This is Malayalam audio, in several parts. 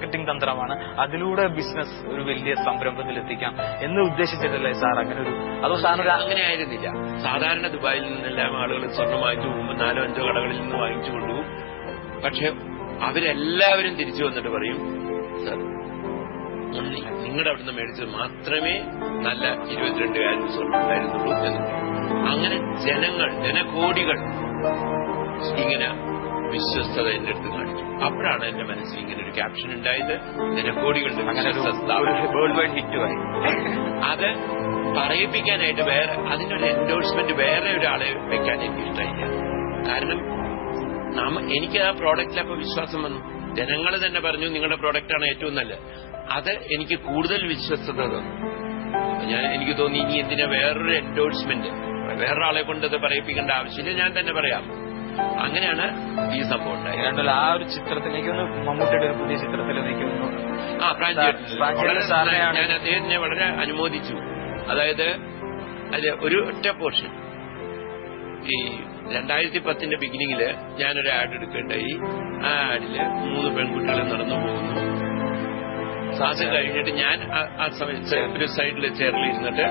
മാർക്കറ്റിംഗ് തന്ത്രമാണ്, അതിലൂടെ ബിസിനസ് ഒരു വലിയ സംരംഭത്തിൽ എത്തിക്കാം എന്ന് ഉദ്ദേശിച്ചിട്ടല്ലേ സാർ അങ്ങനെ ഒരു? അതോ സാറിന് അങ്ങനെ ആയിരുന്നില്ല. സാധാരണ ദുബായിൽ നിന്നെല്ലാം ആളുകൾ സ്വർണം വാങ്ങിച്ചു പോകുമ്പോൾ 4-5 കടകളിൽ നിന്ന് വാങ്ങിച്ചു കൊണ്ടുപോകും. പക്ഷെ അവരെല്ലാവരും തിരിച്ചു വന്നിട്ട് പറയും, സർ നിങ്ങളുടെ അവിടുന്ന് മേടിച്ചത് മാത്രമേ നല്ല 22 സ്വർണം ഉണ്ടായിരുന്നുള്ളൂ എന്ന്. അങ്ങനെ ജനകോടികൾ ഇങ്ങനെ വിശ്വസ്തത എന്റെ അടുത്ത് കാണിച്ചു. അപ്പോഴാണ് എന്റെ മനസ്സിൽ ഇങ്ങനെ ഒരു ക്യാപ്ഷൻ ഉണ്ടായത്, ജനകോടികളുടെ വേൾഡ് വൈഡ് ഹിറ്റുമായി. അത് പറയിപ്പിക്കാനായിട്ട് അതിനൊരു എൻഡോഴ്സ്മെന്റ് വേറെ ഒരാളെ വെക്കാൻ എനിക്ക് ഇഷ്ടമില്ല. കാരണം എനിക്ക് ആ പ്രോഡക്റ്റിലപ്പോ വിശ്വാസം വന്നു. ജനങ്ങൾ തന്നെ പറഞ്ഞു നിങ്ങളുടെ പ്രോഡക്റ്റാണ് ഏറ്റവും നല്ലത്. അത് എനിക്ക് കൂടുതൽ വിശ്വസ്തത തന്നു. എനിക്ക് തോന്നി ഇനി എന്തിനാ വേറൊരു എൻഡോഴ്സ്മെന്റ്, വേറൊരാളെ കൊണ്ട് അത് പറയിപ്പിക്കേണ്ട ആവശ്യമില്ല, ഞാൻ തന്നെ പറയാം. അങ്ങനെയാണ് ഈ സംഭവം ഉണ്ടായത്. ആ ഒരു ചിത്രത്തിലേക്ക് മമ്മൂട്ടിയുടെ ഒരു പുതിയ ചിത്രത്തിലേക്ക് ഞാൻ അദ്ദേഹത്തിനെ വളരെ അനുമോദിച്ചു. അതായത് അതില് ഒരു ഒറ്റ പോർഷൻ, ഈ 2010 ബിഗിനിങ്ങില് ഞാനൊരു ആഡ് എടുക്കേണ്ടായി. ആ ആഡില് 3 പെൺകുട്ടികൾ നടന്നു പോകുന്നു. അത് കഴിഞ്ഞിട്ട് ഞാൻ ആ സമയത്ത് ഒരു സൈഡിൽ ചെയറിൽ ഇരുന്നിട്ട്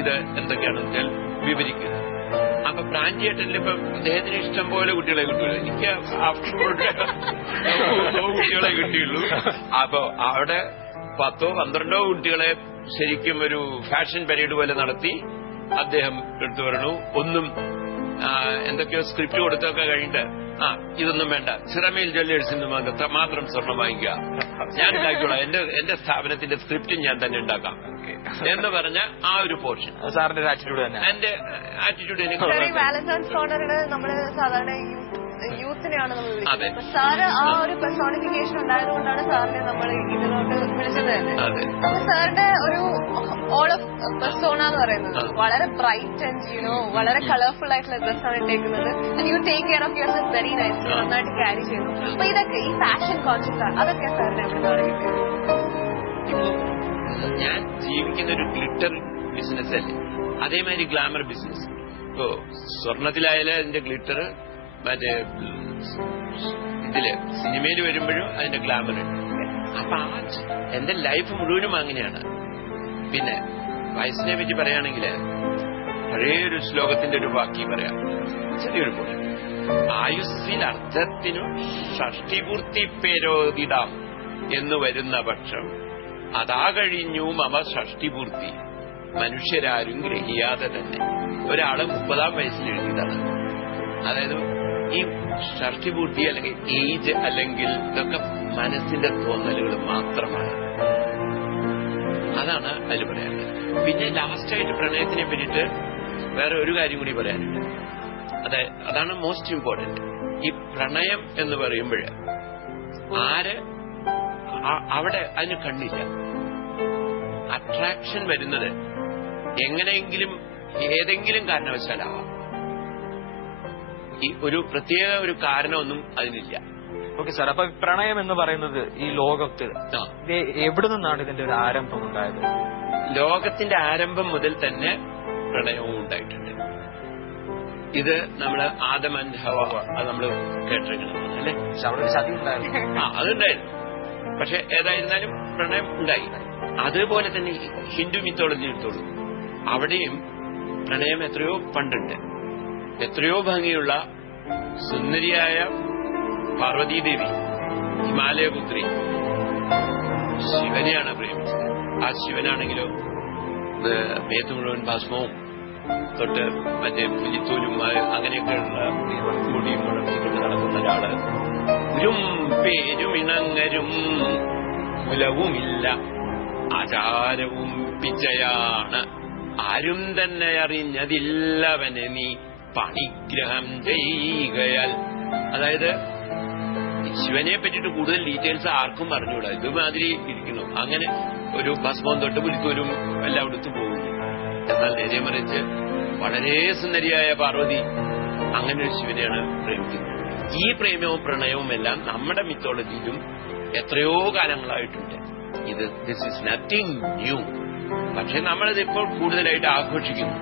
ഇത് എന്തൊക്കെയാണെന്ന് വെച്ചാൽ വിവരിക്കുക. അപ്പൊ പ്രാഞ്ചിയേട്ടനിൽ ഇപ്പൊ അദ്ദേഹത്തിന് ഇഷ്ടം പോലെ കുട്ടികളെ കിട്ടിയുള്ളൂ, എനിക്ക് കുട്ടികളെ കിട്ടിയുള്ളൂ. അപ്പൊ അവിടെ 10-12 കുട്ടികളെ ശരിക്കും ഒരു ഫാഷൻ പരേഡ് പോലെ നടത്തി അദ്ദേഹം എടുത്തു വരണു. ഒന്നും എന്തൊക്കെയോ സ്ക്രിപ്റ്റ് കൊടുത്തൊക്കെ കഴിഞ്ഞിട്ട് ഇതൊന്നും വേണ്ട, സിറമേൽ ജ്വല്ലേഴ്സിൽ നിന്ന് മാത്രം സ്വർണം വാങ്ങിക്കുക, ഞാൻ ഉണ്ടാക്കിക്കോളാം, എന്റെ സ്ഥാപനത്തിന്റെ സ്ക്രിപ്റ്റും ഞാൻ തന്നെ ഉണ്ടാക്കാം എന്ന് പറഞ്ഞ ആ ഒരു പോർഷൻ സാറിന്റെ ഒരു ആറ്റിറ്റ്യൂഡ് തന്നെ. എന്റെ ആറ്റിറ്റ്യൂഡ് എനിക്ക് വാലന്റൈൻസ് കോർണറിന് നമ്മള് സാധാരണ യൂത്തിനെയാണ് നമ്മൾ വിളിക്കുന്നത്. സാറ് ആ ഒരു പെർസോണിഫിക്കേഷൻ ഉണ്ടായതുകൊണ്ടാണ് സാറിനെ നമ്മൾ ഇതിലോട്ട് വിളിച്ചത് തന്നെ. അപ്പൊ സാറിന്റെ ഒരു ഓൾ ഓഫ് പെർസോണ എന്ന് പറയുന്നത് വളരെ ബ്രൈറ്റ് ആൻഡ് വളരെ കളർഫുൾ ആയിട്ടുള്ള ഡ്രസ്സാണ് ഇട്ടേക്കുന്നത്. You take care of your self very nice, നന്നായിട്ട് ക്യാരി ചെയ്യുന്നു. അപ്പൊ ഇതൊക്കെ ഈ ഫാഷൻ കോൺഷ്യസ് ആണ്, അതൊക്കെ സാറിന് എവിടെയാണ് കിട്ടിയത്? ഞാൻ ജീവിക്കുന്ന ഒരു ഗ്ലിറ്റർ ബിസിനസ് അല്ലേ, അതേമാതിരി ഗ്ലാമർ ബിസിനസ്. ഇപ്പോ സ്വർണത്തിലായാലും അതിന്റെ ഗ്ലിറ്റർ, മറ്റേ ഇതില് സിനിമയിൽ വരുമ്പോഴും അതിന്റെ ഗ്ലാമർ ഉണ്ട്. അപ്പൊ എന്റെ ലൈഫ് മുഴുവനും അങ്ങനെയാണ്. പിന്നെ വയസ്സിനെ പറ്റി പറയുകയാണെങ്കിൽ പഴയൊരു ശ്ലോകത്തിന്റെ ഒരു വാക്കി പറയാം, ചെറിയൊരു പോലെ. ആയുസ്സിൽ അർത്ഥത്തിനു ഷഷ്ടിപൂർത്തി പേരോദിടാം എന്ന് വരുന്ന പക്ഷം അതാ കഴിഞ്ഞു മമ ഷഷ്ടിപൂർത്തി, മനുഷ്യരാരും ഗ്രഹിയാതെ തന്നെ. ഒരാള് 30-ാം വയസ്സിൽ എഴുതിയതാണ്. അതായത് ഈ ഷഷ്ടിപൂർത്തി അല്ലെങ്കിൽ ഏജ് അല്ലെങ്കിൽ ഇതൊക്കെ മനസ്സിന്റെ തോന്നലുകൾ മാത്രമാണ്. അതാണ് അതിൽ പറയാനുള്ളത്. പിന്നെ ലാസ്റ്റായിട്ട് പ്രണയത്തിനെ പറ്റിയിട്ട് വേറെ ഒരു കാര്യം കൂടി പറയാനുണ്ട്. അതാണ് മോസ്റ്റ് ഇമ്പോർട്ടന്റ്. ഈ പ്രണയം എന്ന് പറയുമ്പോൾ അവിടെ അതിന് കണ്ണില്ല. അട്രാക്ഷൻ വരുന്നത് എങ്ങനെയെങ്കിലും ഏതെങ്കിലും കാരണവശാലാവാം. ഈ ഒരു പ്രത്യേക ഒരു കാരണമൊന്നും അതിനില്ല. ഓക്കെ സാർ, അപ്പൊ പ്രണയം എന്ന് പറയുന്നത് ഈ ലോകത്തിൽ എവിടെ നിന്നാണ് ഇതിന്റെ ഒരു ആരംഭം ഉണ്ടായത്? ലോകത്തിന്റെ ആരംഭം മുതൽ തന്നെ പ്രണയവും ഉണ്ടായിട്ടുണ്ട്. ഇത് നമ്മള് ആദം ആൻഡ് ഹവ, അത് നമ്മള് കേട്ടിരിക്കണം അല്ലേ? അതുണ്ടായിരുന്നു. പക്ഷെ ഏതായിരുന്നാലും പ്രണയം ഉണ്ടായി. അതുപോലെ തന്നെ ഹിന്ദു മിത്തോളജി എടുത്തോളൂ, അവിടെയും പ്രണയം എത്രയോ പണ്ടുണ്ട്. എത്രയോ ഭംഗിയുള്ള സുന്ദരിയായ പാർവതീദേവി, ഹിമാലയപുത്രി, ശിവനെയാണ് പ്രേമിച്ചത്. ആ ശിവനാണെങ്കിലോ മേത്ത് മുഴുവൻ ഭസ്മവും തൊട്ട് മറ്റേ പുലിത്തോലും അങ്ങനെയൊക്കെയുള്ള മുടിയും മുഴക്കിക്കൊണ്ട് നടക്കുന്ന ഒരാള്. ഉരും പേരും ഇണങ്ങരും കുലവുമില്ല, ആചാരവും പിച്ചയാണ്, ആരും തന്നെ അറിഞ്ഞതില്ലവനെ നീ പണിഗ്രഹം ചെയ്യുകയാൽ. അതായത് ശിവനെ പറ്റിയിട്ട് കൂടുതൽ ഡീറ്റെയിൽസ് ആർക്കും അറിഞ്ഞുകൂടാ. ഇതുമാതിരി ഇരിക്കുന്നു. അങ്ങനെ ഒരു ഭസ്മം തൊട്ട് പുലിത്തോലും എല്ലാം എടുത്തു പോകുന്നു. എന്നാൽ നേരെ മറിച്ച് വളരെ സുന്ദരിയായ പാർവതി അങ്ങനെ ഒരു ശിവനെയാണ് പ്രേമിക്കുന്നത്. ഈ പ്രേമവും പ്രണയവും എല്ലാം നമ്മുടെ മിത്തോളജിയിലും എത്രയോ കാലങ്ങളായിട്ടുണ്ട്. This is nothing new. പക്ഷെ നമ്മളിത് ഇപ്പോൾ കൂടുതലായിട്ട് ആഘോഷിക്കുന്നു.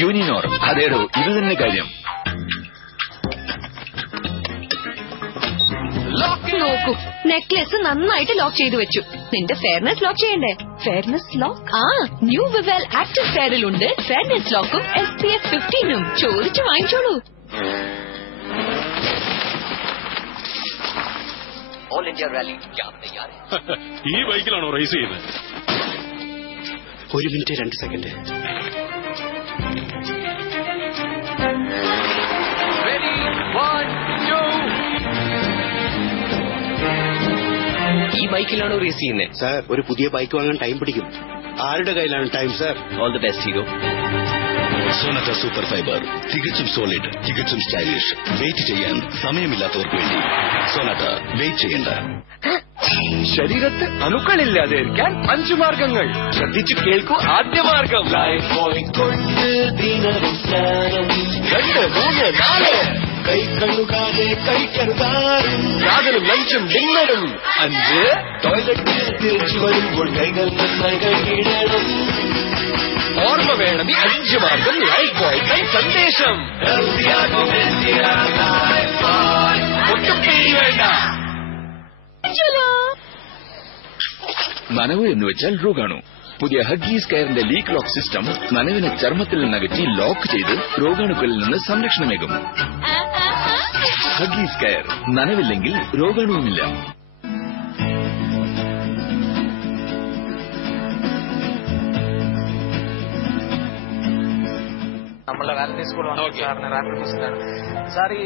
യൂണിനോർ. അതേടോ, ഇത് തന്നെ കാര്യം. നോക്കൂ, നെക്ലെസ് നന്നായിട്ട് ലോക്ക് ചെയ്തു വെച്ചു. നിന്റെ ഫെയർനെസ് ലോക്ക് ചെയ്യണ്ടേ? Fairness lock? ആ, ന്യൂ വിവാൽ ആക്റ്റീവ് ഫെയറിലുണ്ട് ഫെയർനെസ് ലോക്കും SPF 15 ചോദിച്ചു വാങ്ങിച്ചോളൂ. ഓൾ ഇന്ത്യ റാലി ഈ ബൈക്കിലാണോ റേസ് ചെയ്യുന്നത്? 1 മിനിറ്റ് 2 സെക്കൻഡ്. ഈ ബൈക്കിലാണോ റേസ് ചെയ്യുന്നത്? സാർ, ഒരു പുതിയ ബൈക്ക് വാങ്ങാൻ ടൈം പിടിക്കും. ആരുടെ കയ്യിലാണ് time sir? All the best hero. Sonata super fibre തികച്ചും സോളിഡ്, തികച്ചും സ്റ്റൈലിഷ്. വെയിറ്റ് ചെയ്യാൻ സമയമില്ലാത്തവർക്ക് വേണ്ടി സോനാറ്റ. വെയിറ്റ് ചെയ്യണ്ട. ശരീരത്ത് അണുക്കളില്ലാതിരിക്കാൻ 5 മാർഗങ്ങൾ. ശ്രദ്ധിച്ചു കേൾക്കൂ. ആദ്യ മാർഗം 2, 3, 4 കൈ കണ്ണുകാതെ കഴിക്കരുതാറും രാവിലും ലഞ്ചും ഡിന്നറും. 5 ടോയ്ലറ്റിൽ തിരിച്ചു വരുമ്പോൾ കൈകൾ നന്നായി കഴുകിയിടണം. ഓർമ്മ വേണം ഈ 5 മാർഗം. ലൈഫ് ബോയ് സന്ദേശം. ഒട്ടും പേടി വേണ്ട. നനവ് എന്ന് വെച്ചാൽ രോഗാണു. പുതിയ ഹഗ്ഗീസ് കെയറിന്റെ ലീക്ക് ലോക്ക് സിസ്റ്റം നനവിനെ ചർമ്മത്തിൽ നിന്നകറ്റി ലോക്ക് ചെയ്ത് രോഗാണുക്കളിൽ നിന്ന് സംരക്ഷണമേകും. Huggies care. നനവില്ലെങ്കിൽ രോഗാണുവുമില്ല. നമ്മളെ വാലന്റൈൻ സ്കൂൾ സാറിന് റാപ്പിഡ് ക്വസ്റ്റ്യൻ ആണ് സാർ. ഈ